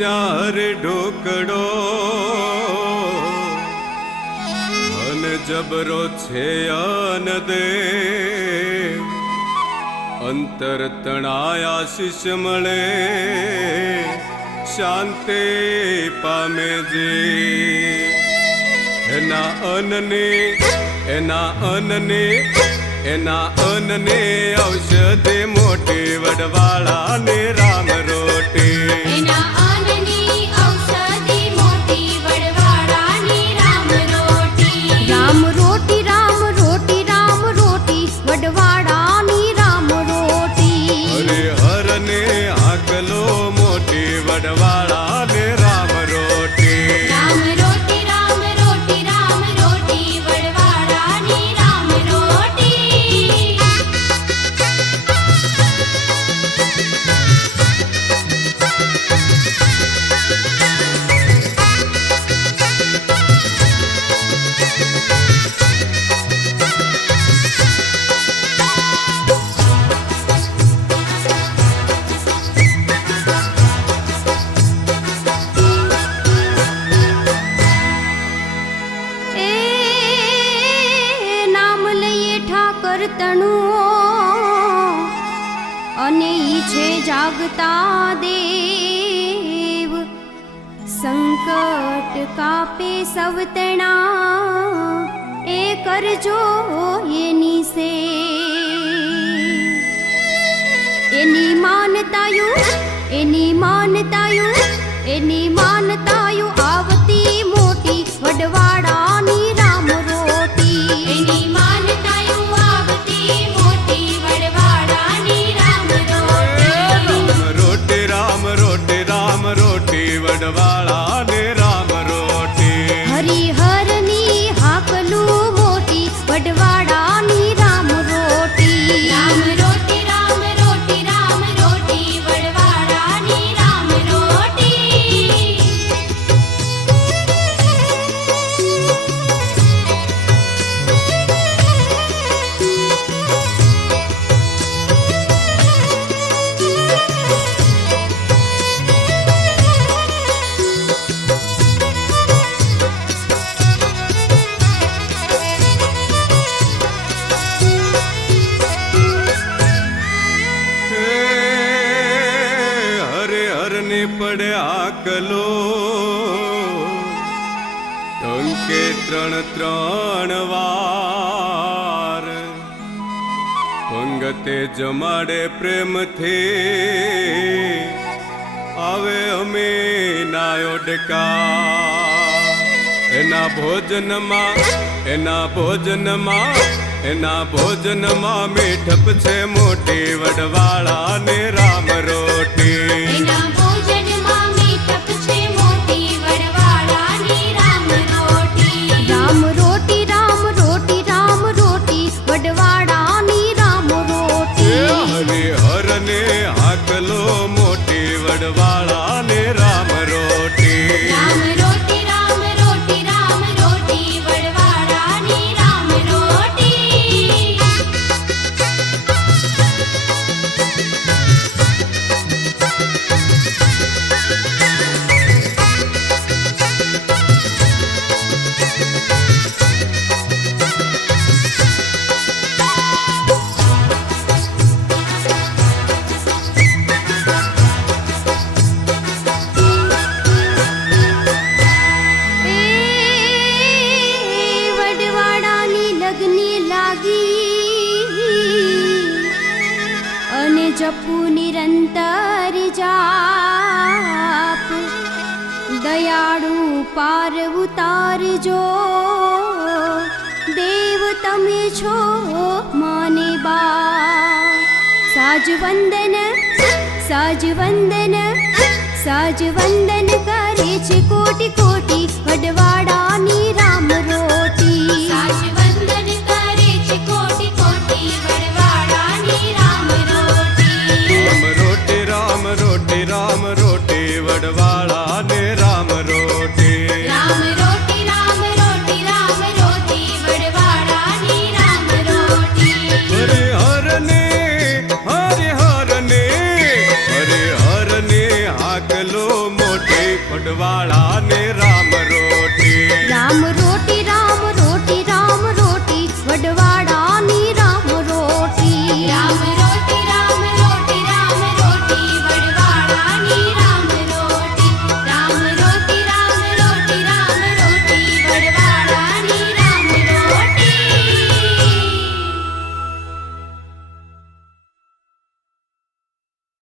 त्यार ढोकड़ो अन जबरो छे अन दे अंतर तणाया आशीष मळे शांति पामे जे एना अनने औषधि मोटी वडवाळा ने राम रोटी एना अनने औषधि मोटी वडवाळा ने राम रोटी राम रोटी राम रोटी राम रोटी वडवाळा ने राम रोटी हरे हर ने आकलो मोटी वडवाळा ने राम रोटी राम रोटी राम रोटी राम रोटी वडवाळा ने राम रोटी અને ઈ છે જાગતા દેવ સંકટ કાપે સવતણા એ કરજો એની સે એની માનતાયું આવતી મોટી વડવાળાની રામ રોટી એની માનતાયું આવતી મોટી વડવાળાની રામ રોટી राम रोटी राम रोटी वडवाळा ने राम रोटी હરિહરની હાકલું મોટી વડવાળાની રામ રોટી રામ રોટી રામ રોટી રામ રોટી વડવાળાની રામ રોટી पड़े आकलो टंके त्रण त्रण वार पंगते जमाड़े प्रेम थे आवे अमे नायो डका एना भोजन मां मीठप छे मोटी वडवाळा ने राम रोटी એના ભોજનમાં મીઠપ છે મોટી વડવાળાની રામ રોટી રામ રોટી રામ રોટી રામ રોટી વડવાળાની રામ રોટી હરે હર ને હાકલો મોટી વડવાળા ને રામ રોટી રામ રોટી રામ રોટી રામ રોટી વડવાળાની રામ રોટી जपू निरंतर जाप दयाळु पार उतारजो देव तमे छो माने बा साज वंदन करे छे कोटि कोटि वडवाळानी राम रो